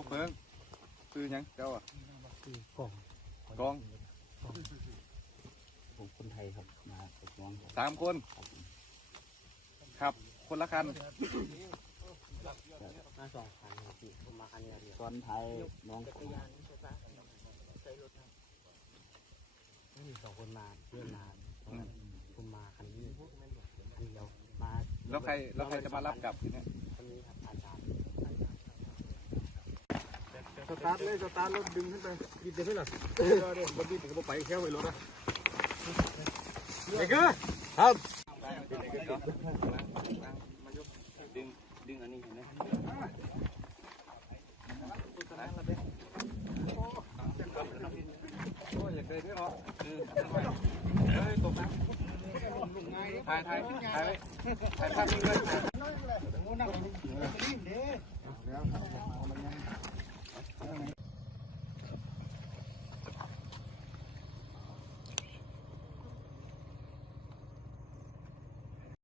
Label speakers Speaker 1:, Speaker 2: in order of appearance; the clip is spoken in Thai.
Speaker 1: เบิ้งซื้อยังเจ้าอ่ะ
Speaker 2: คือกอง
Speaker 3: ผมคนไทยครับมาปกป้อง
Speaker 1: 3 คนครับคนละคัน
Speaker 2: มา2 คันครับพี่ผมมาคันเดียว
Speaker 3: ตอนไทยน้องผม
Speaker 2: ไม่มี2 คนมาเพื่อนมาผมมาคันนี้คันเดียวมา
Speaker 1: แล้วใครจะมารับกลับทีนี้
Speaker 2: คันนี้ครับอาจารย์
Speaker 4: สตาร์ทเลยสตาร์ทรถดึงขึ้นไปบิดเดี๋ยวไม่หลับเดี๋ยวบิดถึงก็ไปแค่ไว้รถนะไอ้เก้อครับ
Speaker 3: ดึงอันนี้เห็นไหม
Speaker 1: โอ้ยอย่าเคยได้หรอเฮ้ยตกนะถ่ายภาพนี้เลย